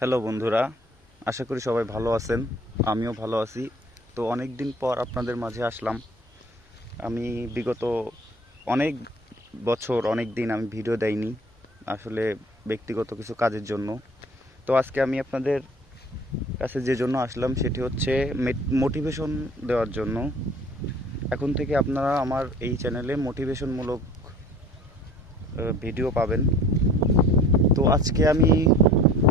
Hello বন্ধুরা, আশা করি সবাই ভালো আছেন, আমিও ভালো আছি। তো অনেক দিন পর আপনাদের মাঝে আসলাম। আমি বিগত অনেক বছর অনেক দিন আমি ভিডিও দেইনি, আসলে ব্যক্তিগত কিছু কাজের জন্য। তো আজকে আমি আপনাদের কাছে যে জন্য আসলাম সেটি হচ্ছে মোটিভেশন দেওয়ার জন্য। এখন থেকে আপনারা আমার এই চ্যানেলে মোটিভেশনমূলক ভিডিও পাবেন। তো আজকে আমি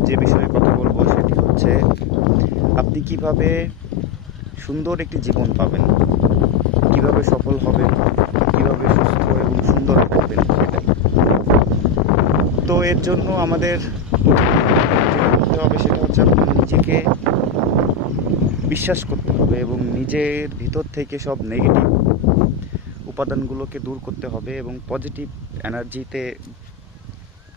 যে বিষয়ে কথা বলব সেটি হচ্ছে, আপনি কীভাবে সুন্দর একটি জীবন পাবেন? কীভাবে সফল হবেন? কীভাবে সুস্থ এবং সুন্দর থাকবেন? তো এর জন্য আমাদের যেটা করতে হবে সেটা হচ্ছে আপনার নিজেকে বিশ্বাস করতে হবে এবং নিজের ভিতর থেকে সব নেগেটিভ উপাদানগুলোকে দূর করতে হবে এবং পজিটিভ এনার্জিতে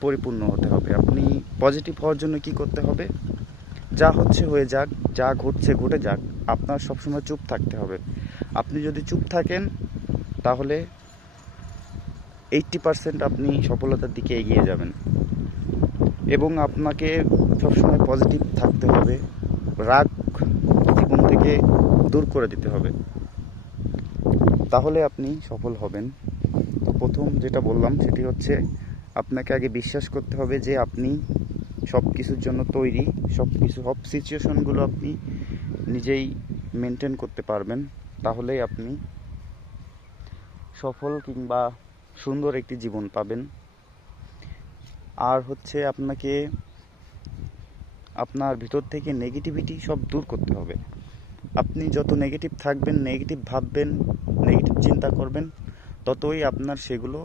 পরিপূর্ণ হতে হবে। আপনি পজিটিভ হওয়ার জন্য কি করতে হবে? যা হচ্ছে হয়ে যাক, যা ঘটছে ঘটে যাক, আপনার সবসময় চুপ থাকতে হবে। আপনি যদি চুপ থাকেন, তাহলে এইট্টি পারসেন্ট আপনি সফলতার দিকে এগিয়ে যাবেন। এবং আপনাকে সবসময় পজিটিভ থাকতে হবে, রাগ জীবন থেকে দূর করে দিতে হবে। তাহলে আপনি সফল হবেন। তো প্রথম যেটা বললাম, সেটি হচ্ছে আপনাকে আগে বিশ্বাস করতে হবে যে আপনি সব কিছুর জন্য তৈরি সব কিছু সব সিচুয়েশনগুলো আপনি নিজেই মেনটেন করতে পারবেন, তাহলেই আপনি সফল কিংবা সুন্দর একটি জীবন পাবেন। আর হচ্ছে আপনাকে আপনার ভিতর থেকে নেগেটিভিটি সব দূর করতে হবে। আপনি যত নেগেটিভ থাকবেন নেগেটিভ ভাববেন নেগেটিভ চিন্তা করবেন, ততই আপনার সেগুলো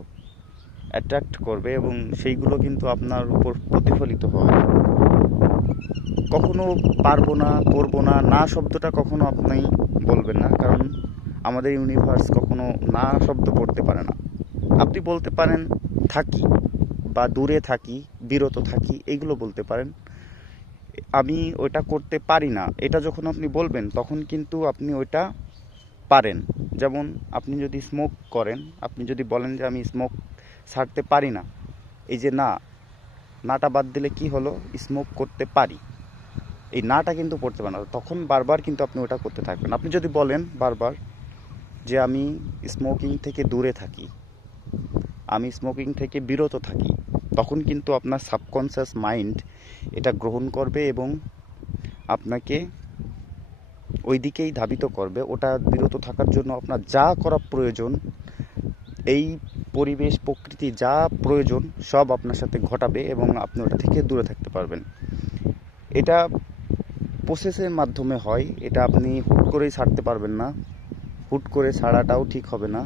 অ্যাট্রাক্ট করবে এবং সেইগুলো কিন্তু আপনার উপর প্রতিফলিত হবে। কখনো পারব না, করব না না শব্দটা কখনো আপনি বলবেন না, কারণ আমাদের ইউনিভার্স কখনো না শব্দ করতে পারে না। আপনি বলতে পারেন, থাকি বা দূরে থাকি বিরত থাকি এইগুলো বলতে পারেন। আমি ওইটা করতে পারি না, এটা যখন আপনি বলবেন, তখন কিন্তু আপনি ওইটা পারেন। যেমন আপনি যদি স্মোক করেন, আপনি যদি বলেন যে আমি স্মোক ছাড়তে পারি না। এই যে না, নাটা বাদ দিলে কি হলো? স্মোক করতে পারি। এই নাটা কিন্তু পড়তে পারে না। তখন বারবার কিন্তু আপনি ওটা করতে থাকবেন। আপনি যদি বলেন বারবার যে আমি স্মোকিং থেকে দূরে থাকি, আমি স্মোকিং থেকে বিরত থাকি, তখন কিন্তু আপনার সাবকনসিয়াস মাইন্ড এটা গ্রহণ করবে এবং আপনাকে ওই দিকেই ধাবিত করবে। ওটা বিরত থাকার জন্য আপনার যা করা প্রয়োজন, এই পরিবেশ, প্রকৃতি যা প্রয়োজন সব আপনার সাথে ঘটাবে এবং আপনি ওটা থেকে দূরে থাকতে পারবেন। এটা প্রসেসের মাধ্যমে হয়, এটা আপনি হুট করেই ছাড়তে পারবেন না। হুট করে ছাড়াটাও ঠিক হবে না।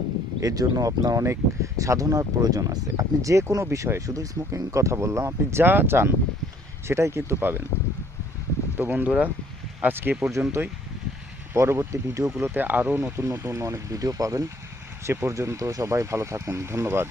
এর জন্য আপনার অনেক সাধনার প্রয়োজন আছে। আপনি যে কোনো বিষয়ে, শুধু স্মোকিং কথা বললাম, আপনি যা চান সেটাই কিন্তু পাবেন। তো বন্ধুরা, আজকে এ পর্যন্তই। পরবর্তী ভিডিওগুলোতে আরও নতুন নতুন অনেক ভিডিও পাবেন। সে পর্যন্ত সবাই ভালো থাকুন। ধন্যবাদ।